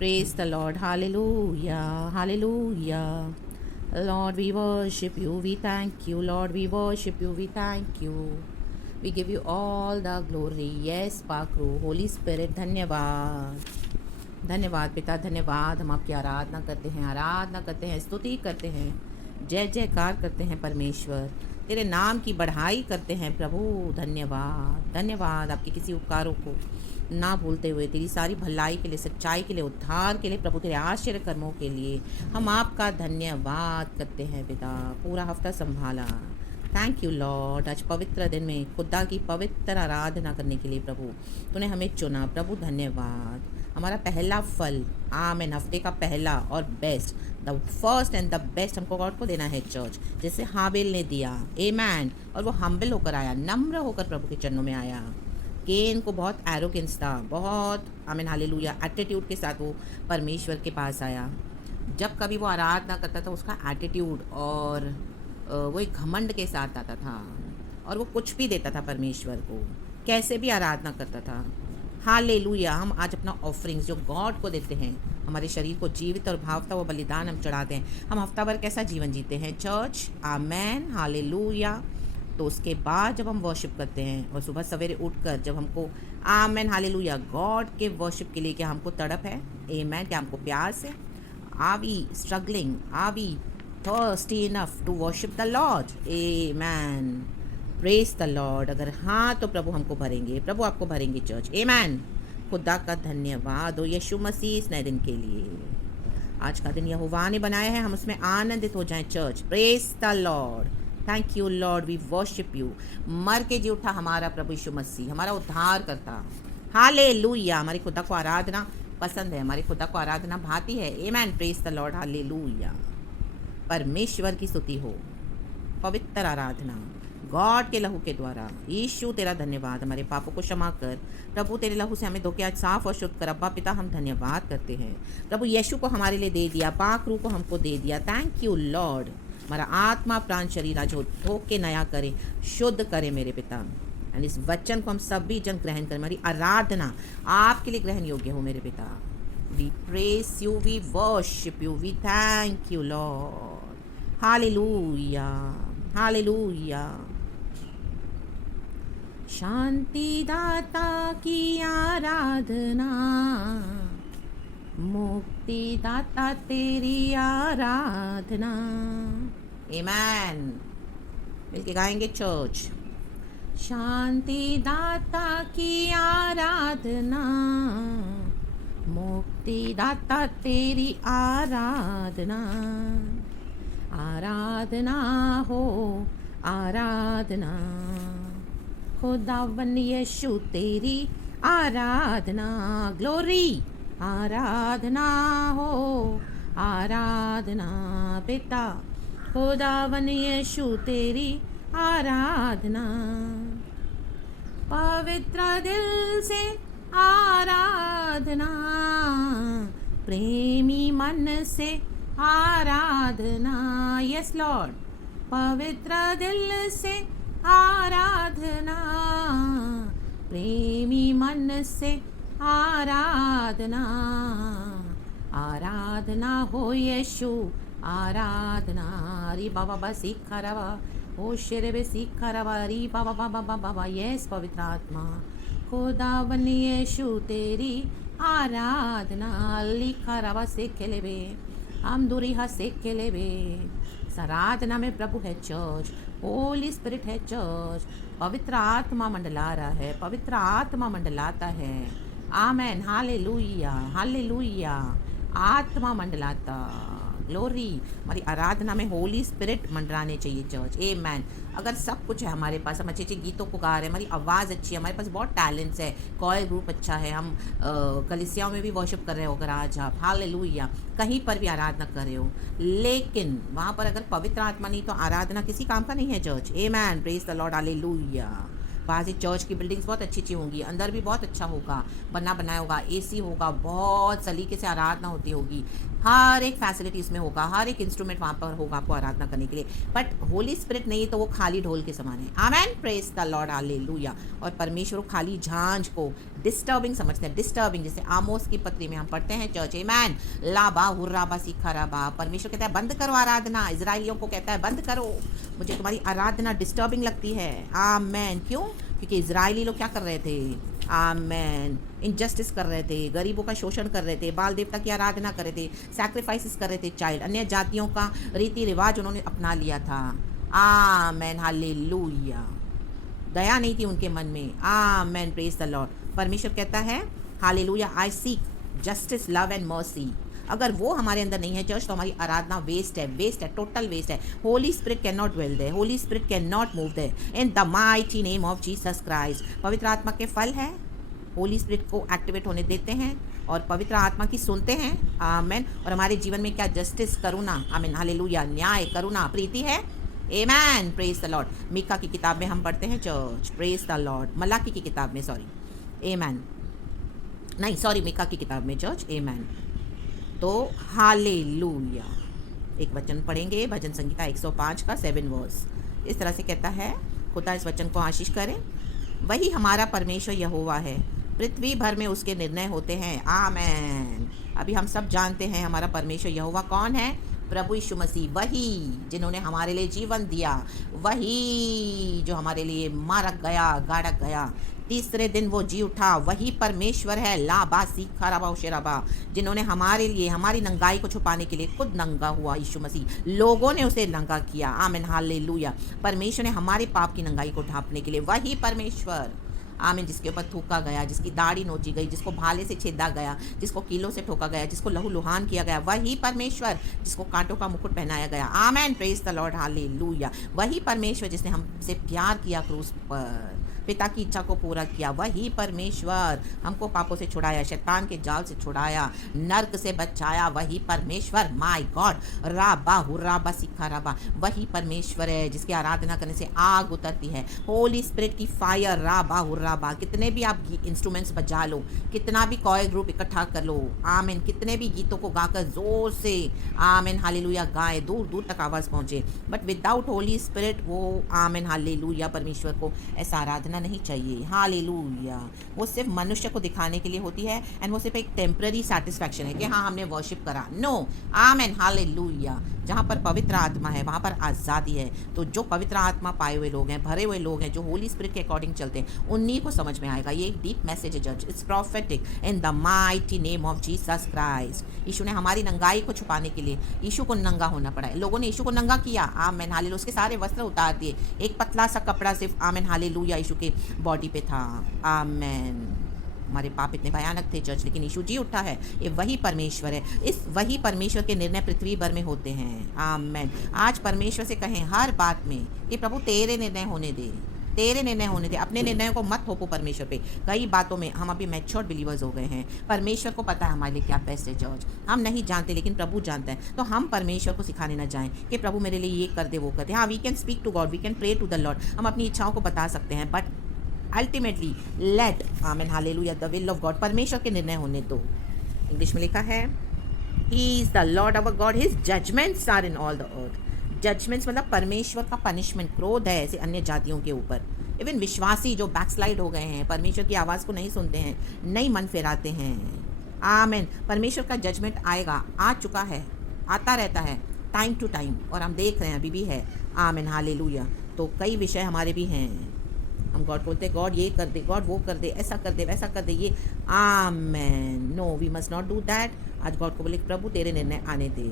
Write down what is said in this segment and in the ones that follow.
Praise the Lord. Hallelujah. Hallelujah. Lord, we worship you. We thank you. Lord, we worship you. We thank you. We give you all the glory. Yes, पाकरू Holy Spirit धन्यवाद. धन्यवाद पिता, धन्यवाद. हम आपकी आराधना करते हैं, स्तुति करते हैं, जय जयकार करते हैं परमेश्वर. तेरे नाम की बढ़ाई करते हैं प्रभु. धन्यवाद, धन्यवाद आपके किसी उपकारों को ना भूलते हुए, तेरी सारी भलाई के लिए, सच्चाई के लिए, उद्धार के लिए प्रभु, तेरे आश्चर्य कर्मों के लिए हम आपका धन्यवाद करते हैं पिता. पूरा हफ्ता संभाला. Thank you Lord. आज पवित्र दिन में खुदा की पवित्र आराधना करने के लिए प्रभु तूने हमें चुना प्रभु. धन्यवाद. हमारा पहला फल आमेन, हफ्ते का पहला और best, the first and the best हमको गॉड को देना है चर्च, जैसे हाबिल ने दिया. आमेन. और वो हम्बल होकर आया, नम्र होकर प्रभु के चरणों में आया. केन को बहुत एरोगेंस था, बहुत आमेन हालेलुया एटीट्यूड के साथ वो परमेश्वर के पास आया. जब कभी वो आराधना करता था उसका एटीट्यूड और वो एक घमंड के साथ आता था और वो कुछ भी देता था परमेश्वर को, कैसे भी आराधना करता था. हालेलुया. हम आज अपना ऑफरिंग्स जो गॉड को देते हैं, हमारे शरीर को जीवित और भावता वो बलिदान हम चढ़ाते हैं. हम हफ्ता भर कैसा जीवन जीते हैं चर्च. Amen hallelujah. तो उसके बाद जब हम वर्शिप करते हैं और सुबह सवेरे उठकर जब हमको आमेन हालेलुया गॉड के वर्शिप के लिए क्या हमको तड़प है, आमेन, क्या हमको प्यास है, are we struggling, are we thirsty enough to worship the Lord. Amen. Praise the Lord. अगर हाँ तो प्रभु हमको भरेंगे, प्रभु आपको भरेंगे चर्च. Amen. खुदा का धन्यवाद हो यीशु मसीह इस नए दिन के लिए. आज का दिन यहोवा ने बनाया है, हम उसमें आनंदित हो जाएं church. Praise the Lord. Thank you Lord. We worship you. मर के जी उठा हमारा प्रभु यीशु मसीह, हमारा उद्धार करता. हालेलुया. हमारी खुदा को आराधना पसंद है, हमारी खुदा को आराधना भाती है. Amen. Praise the Lord. Hallelujah. परमेश्वर की स्तुति हो. पवित्र आराधना गॉड के लहू के द्वारा. यीशु तेरा धन्यवाद. हमारे पापों को क्षमा कर प्रभु. तेरे लहू से हमें धोके आज साफ और शुद्ध कर. अब्बा पिता हम धन्यवाद करते हैं प्रभु. यीशु को हमारे लिए दे दिया, पाक रूह को हमको दे दिया. Thank you Lord. हमारा आत्मा प्राण शरीर आज धोके नया करे, शुद्ध करे मेरे पिता. एंड इस वचन को हम सभी जन ग्रहण करें. हमारी आराधना आपके लिए ग्रहण योग्य हो मेरे पिता. We praise you, we worship you, we thank you Lord. Hallelujah. Hallelujah. शांति दाता की आराधना, मुक्ति दाता तेरी आराधना. आमेन. मिलके गाएंगे चर्च. शांति दाता की आराधना, मुक्ति दाता तेरी आराधना. आराधना हो आराधना, खुदावन यीशु तेरी आराधना. ग्लोरी. आराधना हो आराधना पिता, खुदावन यीशु तेरी आराधना. पवित्र दिल से आराधना, प्रेमी मन से आराधना. Yes Lord. पवित्र दिल से आराधना, प्रेमी मन से आराधना. आराधना हो यीशु आराधना. री बाबा बा सीखा रवा ओ शेरे बे सीखा रवा. री बाबा बाबा बाबा बाबा. यस पवित्र आत्मा खुदावन यीशु तेरी आराधना. लिखा रवा से खेले बे हम दूरी हा से खेले बे. आराधना में प्रभु है चर्च. होली स्पिरिट है चर्च. पवित्र आत्मा मंडला रहा है, पवित्र आत्मा मंडलाता है. आमेन. हालेलुया. हालेलुया. आत्मा मंडलाता. ग्लोरी. हमारी आराधना में होली स्पिरिट मंडराने चाहिए चर्च. आमेन. अगर सब कुछ है हमारे पास, हम अच्छे अच्छे गीतों को गा रहे हैं, हमारी आवाज़ अच्छी है, हमारे पास बहुत टैलेंट्स है, कॉयर ग्रुप अच्छा है, हम कलिसियाओं में भी वर्शिप कर रहे हो अगर आज आप, हालेलुया, कहीं पर भी आराधना कर रहे हो, लेकिन वहाँ पर अगर पवित्र आत्मा नहीं तो आराधना किसी काम का नहीं है church. Amen. Praise the Lord. Hallelujah. बाहर से चर्च की बिल्डिंग्स बहुत अच्छी अच्छी होंगी, अंदर भी बहुत अच्छा होगा, बना बनाया होगा, एसी होगा, बहुत सलीके से आराधना होती होगी, हर एक फैसिलिटी इसमें होगा, हर एक इंस्ट्रूमेंट वहाँ पर होगा आपको आराधना करने के लिए। बट होली स्पिरिट नहीं तो वो खाली ढोल के समान है। आमेन, प्रेज द लॉर्ड, हालेलुया। और परमेश्वर खाली झांझ को डिस्टर्बिंग समझते हैं, डिस्टर्बिंग, जैसे आमोस की पत्री में हम पढ़ते हैं चर्च, आमेन, लाबा हुर्राबा सिखाराबा। परमेश्वर कहता है बंद करो आराधना, इजराइलियों को कहता है बंद करो, मुझे तुम्हारी आराधना डिस्टर्बिंग लगती है। आमेन। क्यों? क्योंकि इजरायली लोग क्या कर रहे थे? आमेन, इनजस्टिस कर रहे थे, गरीबों का शोषण कर रहे थे, बाल देवता की आराधना कर रहे थे, सैक्रिफाइसेस कर रहे थे, चाइल्ड, अन्य जातियों का रीति रिवाज उन्होंने अपना लिया था। आमेन, हालेलुया। दया नहीं थी उनके मन में। Amen, praise the Lord. परमेश्वर कहता है hallelujah, I seek justice, love and mercy. अगर वो हमारे अंदर नहीं है चर्च, तो हमारी आराधना वेस्ट है, वेस्ट है, टोटल वेस्ट है। Holy Spirit can not dwell there, Holy Spirit can not move there in the mighty name of Jesus Christ. पवित्र आत्मा के फल है, होली स्पिरिट को एक्टिवेट होने देते हैं और पवित्र आत्मा की सुनते हैं। आमेन। और हमारे जीवन में क्या? जस्टिस, करुणा, आमेन, हालेलुया, न्याय, करुणा, प्रीति है। आमेन, प्रेज द लॉर्ड। मीका की किताब में हम पढ़ते हैं church, praise the Lord. Malachi की किताब में, सॉरी, आमेन, नहीं सॉरी, मीका की किताब में चर्च, आमेन। तो हालेलुया। एक वचन पढ़ेंगे, भजन संगीता 105 का 7 वर्स। इस तरह से कहता है, खुदा इस वचन को आशीष करे। वही हमारा परमेश्वर यहोवा है, पृथ्वी भर में उसके निर्णय होते हैं। आमेन। अभी हम सब जानते हैं हमारा परमेश्वर यहोवा कौन है? प्रभु यीशु मसीह, वही जिन्होंने हमारे लिए जीवन दिया, वही जो हमारे लिए मारा गया, गाड़ा गया, तीसरे दिन वो जी उठा, वही परमेश्वर है। लाबा सीखा रबा शेराबा, जिन्होंने हमारे लिए, हमारी नंगाई को छुपाने के लिए खुद नंगा हुआ। यीशु मसीह, लोगों ने उसे नंगा किया। आमीन, हालेलुया। परमेश्वर ने हमारे पाप की नंगाई को ढांपने के लिए, वही परमेश्वर, आमीन, जिसके ऊपर थूका गया, जिसकी दाढ़ी नोची गई, जिसको भाले से छेदा गया, जिसको कीलों से ठोका गया, जिसको लहू लुहान किया गया, वही परमेश्वर, जिसको कांटों का मुकुट पहनाया गया। आमीन, प्रेज द लॉर्ड, हालेलुया। वही परमेश्वर जिसने हमसे प्यार किया क्रूस पर, पिता की इच्छा को पूरा किया, वही परमेश्वर हमको पापों से छुड़ाया, शैतान के जाल से छुड़ाया, नर्क से बचाया, वही परमेश्वर। माय गॉड, राबा हुर्राबा सिखा राबा, वही परमेश्वर है जिसकी आराधना करने से आग उतरती है, होली स्पिरिट की फायर। राबा हुर्राबा, कितने भी आप इंस्ट्रूमेंट्स बजा लो, कितना भी कॉय ग्रुप इकट्ठा कर लो, आमीन, कितने भी गीतों को गाकर जोर से आमीन हालेलुया गाए, दूर दूर तक आवाज़ पहुँचे, बट विदाउट होली स्पिरिट वो आमीन हालेलुया परमेश्वर को ऐसा आराधना नहीं चाहिए। हालेलुया। वो सिर्फ मनुष्य को दिखाने के लिए होती है, एंड वो सिर्फ एक टेम्पररी सेटिस्फैक्शन है कि हाँ हमने वर्शिप करा। नो, आमेन, हालेलुया। जहाँ पर पवित्र आत्मा है वहाँ पर आज़ादी है। तो जो पवित्र आत्मा पाए हुए लोग हैं, भरे हुए लोग हैं, जो होली स्पिरिट के अकॉर्डिंग चलते हैं, उन्हीं को समझ में आएगा। ये एक डीप मैसेज है जज, it's prophetic in the mighty name of Jesus Christ. यीशु ने हमारी नंगाई को छुपाने के लिए यीशु को नंगा होना पड़ा है। लोगों ने यीशु को नंगा किया, आमेन हालेलुया, उसके सारे वस्त्र उतार दिए, एक पतला सा कपड़ा सिर्फ आमेन हालेलुया यीशु के बॉडी पे था। आमेन। हमारे पाप इतने भयानक थे चर्च, लेकिन यीशु जी उठा है। ये वही परमेश्वर है। इस वही परमेश्वर के निर्णय पृथ्वी भर में होते हैं। आमेन। आज परमेश्वर से कहें हर बात में कि प्रभु तेरे निर्णय होने दे, तेरे निर्णय होने दे, अपने निर्णयों को मत थोपो परमेश्वर पे। कई बातों में हम अभी मैच्योर्ड बिलीवर्स हो गए हैं, परमेश्वर को पता है हमारे लिए क्या बेस्ट है जॉर्ज, हम नहीं जानते लेकिन प्रभु जानता है। तो हम परमेश्वर को सिखाने ना जाएं कि प्रभु मेरे लिए ये कर दे, वो कर दे। हाँ, we can speak to God, we can pray to the Lord, हम अपनी इच्छाओं को बता सकते हैं, but ultimately let amen hallelujah the will of God, परमेश्वर के निर्णय होने दो। इंग्लिश में लिखा है, he is the Lord our God, his judgments are in all the earth. Judgments मतलब परमेश्वर का पनिशमेंट, क्रोध है ऐसे अन्य जातियों के ऊपर। इवन विश्वासी जो बैकस्लाइड हो गए हैं, परमेश्वर की आवाज़ को नहीं सुनते हैं, नहीं मन फेराते हैं, आमेन, परमेश्वर का जजमेंट आएगा, आ चुका है, आता रहता है टाइम टू टाइम, और हम देख रहे हैं अभी भी है। Amen hallelujah. तो कई विषय हमारे भी हैं, हम गॉड बोलते हैं गॉड ये कर दे, गॉड वो कर दे, ऐसा कर दे, वैसा कर दे, ये amen, no we must not do that. आज गॉड को बोले प्रभु तेरे निर्णय आने दे।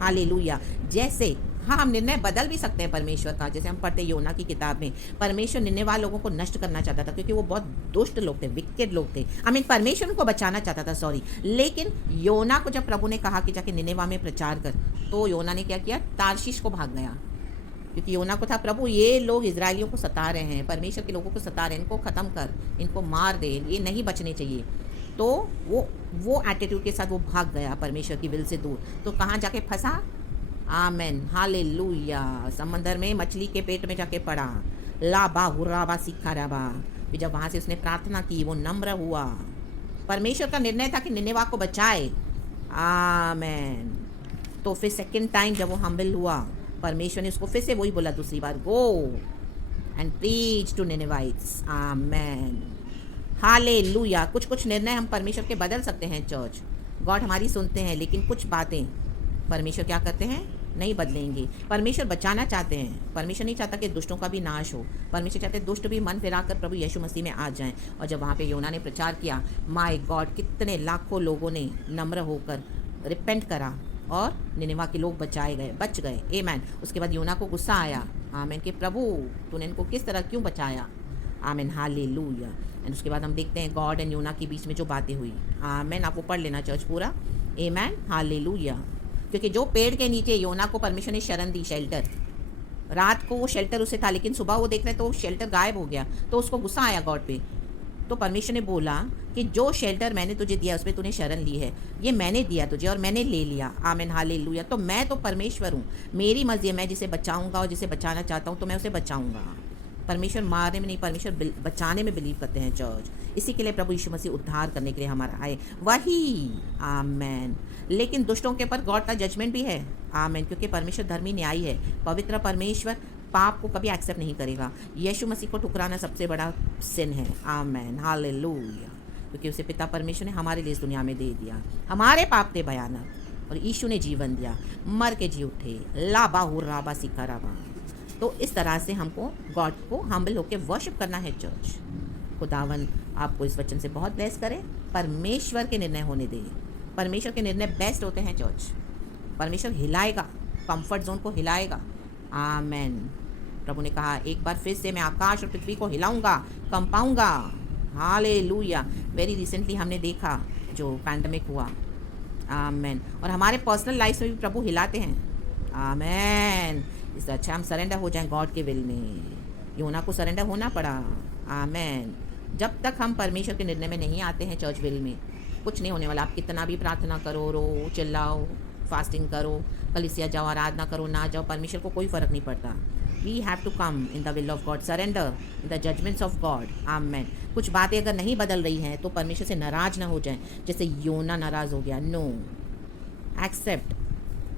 हालेलुया। जैसे हाँ, हम निर्णय बदल भी सकते हैं परमेश्वर का। जैसे हम पढ़ते योना की किताब में, परमेश्वर निन्नेवा लोगों को नष्ट करना चाहता था क्योंकि वो बहुत दुष्ट लोग थे, विकेड लोग थे। आई मीन परमेश्वर उनको बचाना चाहता था, सॉरी। लेकिन योना को जब प्रभु ने कहा कि जाके निन्नेवा में प्रचार कर, तो योना ने क्या किया? तार्शीश को भाग गया, क्योंकि योना को था प्रभु ये लोग इजरायलियों को सता रहे हैं, परमेश्वर के लोगों को सता रहे हैं, इनको ख़त्म कर, इनको मार दे, ये नहीं बचने चाहिए। तो वो एटीट्यूड के साथ वो भाग गया परमेश्वर की विल से दूर। तो कहाँ जाके फंसा? Amen hallelujah. समंदर में मछली के पेट में जाके पड़ा। लाबा हुराबा सिखाराबा। फिर जब वहाँ से उसने प्रार्थना की, वो नम्र हुआ। परमेश्वर का निर्णय था कि निनेवा को बचाए। आमेन। तो फिर सेकंड टाइम जब वो हम्बल हुआ, परमेश्वर ने उसको फिर से वही बोला दूसरी बार, go and preach to Ninevites. Amen. Hallelujah. कुछ कुछ निर्णय हम परमेश्वर के बदल सकते हैं चर्च। गॉड हमारी सुनते हैं, लेकिन कुछ बातें परमेश्वर क्या करते हैं, नहीं बदलेंगे। परमेश्वर बचाना चाहते हैं। परमेश्वर नहीं चाहता कि दुष्टों का भी नाश हो। परमेश्वर चाहते हैं दुष्ट भी मन फिराकर प्रभु यीशु मसीह में आ जाएं। और जब वहाँ पे योना ने प्रचार किया, माय गॉड, कितने लाखों लोगों ने नम्र होकर रिपेंट करा और निनेवा के लोग बचाए गए, बच गए। आमेन। उसके बाद योना को गुस्सा आया, आमेन, कि प्रभु तूने इनको किस तरह क्यों बचाया। आमेन। हालेलुया। एंड उसके बाद हम देखते हैं गॉड एंड योना के बीच में जो बातें हुई। आमेन। आप वो पढ़ लेना चर्च पूरा। आमेन। हालेलुया। क्योंकि जो पेड़ के नीचे योना को परमेश्वर ने शरण दी, शेल्टर, रात को वो शेल्टर उसे था, लेकिन सुबह वो देख रहे तो वो शेल्टर गायब हो गया। तो उसको गुस्सा आया गॉड पे। तो परमेश्वर ने बोला कि जो शेल्टर मैंने तुझे दिया, उसमें तूने शरण ली है, ये मैंने दिया तुझे और मैंने ले लिया। आमेन। हालेलुया। तो मैं तो परमेश्वर हूँ, मेरी मर्जी है, मैं जिसे बचाऊंगा और जिसे बचाना चाहता हूँ तो मैं उसे बचाऊंगा। परमेश्वर मारने में नहीं, परमेश्वर बचाने में बिलीव करते हैं चर्च। इसी के लिए प्रभु यीशु मसीह उद्धार करने के लिए हमारा आए, वही। आमेन। लेकिन दुष्टों के ऊपर गॉड का जजमेंट भी है। आमेन। क्योंकि परमेश्वर धर्मी न्यायी है। पवित्र परमेश्वर पाप को कभी एक्सेप्ट नहीं करेगा। यीशु मसीह को ठुकराना सबसे बड़ा सिन है। आमेन। हालेलुया। क्योंकि उसे पिता परमेश्वर ने हमारे लिए इस दुनिया में दे दिया। हमारे पाप थे भयानक और यीशु ने जीवन दिया, मर के जी उठे। लाबा हुराबा सिकाराबा। तो इस तरह से हमको गॉड को हम्बल होकर वर्शिप करना है चर्च। खुदावन आपको इस वचन से बहुत ब्लेस करें। परमेश्वर के निर्णय होने दें। परमेश्वर के निर्णय बेस्ट होते हैं चर्च। परमेश्वर हिलाएगा, कंफर्ट जोन को हिलाएगा। आमेन। प्रभु ने कहा, एक बार फिर से मैं आकाश और पृथ्वी को हिलाऊंगा, कंपाऊंगा। हालेलुया। वेरी रिसेंटली हमने देखा जो पैंडमिक हुआ। आमेन। और हमारे पर्सनल लाइफ में भी प्रभु हिलाते हैं। आमेन। इससे अच्छा हम सरेंडर हो जाएं गॉड के विल में। योना को सरेंडर होना पड़ा। आमेन। जब तक हम परमेश्वर के निर्णय में नहीं आते हैं चर्च विल में, कुछ नहीं होने वाला। आप कितना भी प्रार्थना करो, रो, चिल्लाओ, फास्टिंग करो, कलीसिया जाओ, आराधना करो, ना जाओ, परमेश्वर को कोई फ़र्क नहीं पड़ता। We have to come in the will of God, surrender in the judgements of God. Amen. कुछ बातें अगर नहीं बदल रही हैं तो परमेश्वर से नाराज़ ना हो जाएं, जैसे योना नाराज़ हो गया। नो, एक्सेप्ट,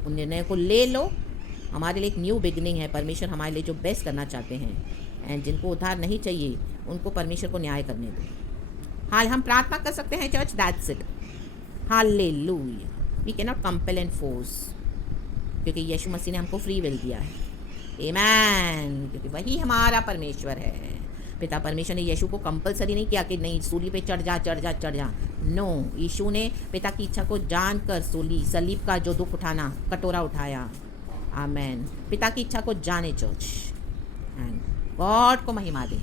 उन निर्णय को ले लो। हमारे लिए एक न्यू बिगनिंग है। परमेश्वर हमारे लिए जो बेस्ट करना चाहते हैं। एंड जिनको उद्धार नहीं चाहिए उनको परमेश्वर को न्याय करने दो। हाल हम प्रार्थना कर सकते हैं church, that's it. Hallelujah. We can not compel and force, क्योंकि यीशु मसीह ने हमको फ्री विल दिया है। आमेन। क्योंकि वही हमारा परमेश्वर है। पिता परमेश्वर ने यीशु को कंपलसरी नहीं किया कि नहीं सूली पे चढ़ जा, चढ़ जा, चढ़ जा। नो, यीशु ने पिता की इच्छा को जानकर सलीब का जो दुख उठाना, कटोरा उठाया। आमेन। पिता की इच्छा को जाने चर्च, एंड गॉड को महिमा दे।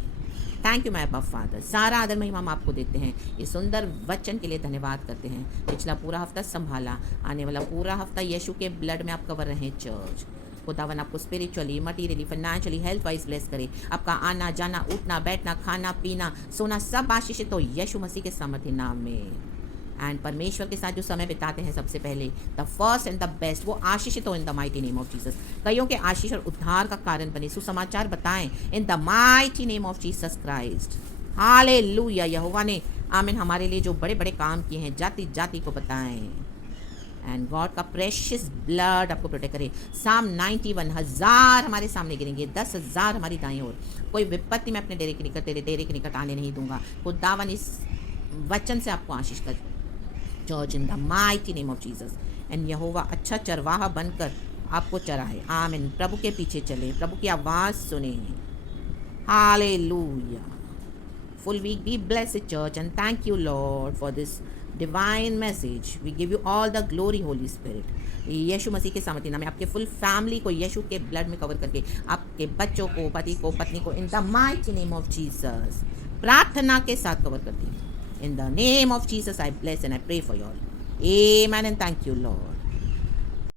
थैंक यू माय अब्बा फादर। सारा आदर महिमा हम आपको देते हैं। ये सुंदर वचन के लिए धन्यवाद करते हैं। पिछला पूरा हफ्ता संभाला, आने वाला पूरा हफ्ता यीशु के ब्लड में आप कवर रहें चर्च। खुदावन आपको spiritually, materially, financially, health wise bless करे। आपका आना जाना, उठना बैठना, खाना पीना, सोना सब आशीषित हो यीशु मसीह के सामर्थ्य नाम में। एंड परमेश्वर के साथ जो समय बिताते हैं सबसे पहले, the first and the best, वो आशीषित हो इन the mighty name of Jesus. कईयों के आशीष और उद्धार का कारण बने, सुसमाचार बताएं in the mighty name of Jesus Christ. Hallelujah. यहोवा ने आमीन हमारे लिए जो बड़े बड़े काम किए हैं, जाति जाति को बताएं। एंड गॉड का प्रेशियस ब्लड आपको प्रोटेक्ट करे। साम 91 1000 हमारे सामने गिरेंगे, 10,000 हमारी दाईं ओर। कोई विपत्ति मैं अपने डेरे के निकट, तेरे डेरे के निकट आने नहीं दूंगा। खुदावन इस वचन से आपको आशीष कर church in the mighty name of Jesus. And यहोवा अच्छा चरवाहा बनकर आपको चराए। आमीन। प्रभु के पीछे चले, प्रभु की आवाज़ सुने। Hallelujah. Full week be blessed church, and thank you Lord for this divine message. We give you all the glory Holy Spirit. यीशु मसीह के सामर्थ्य नाम में आपके फुल फैमिली को यीशु के ब्लड में कवर करके, आपके बच्चों को, पति को, पत्नी को इन the mighty name of Jesus प्रार्थना के साथ कवर करती हूँ। In the name of Jesus I bless and I pray for you all. Amen and thank you Lord.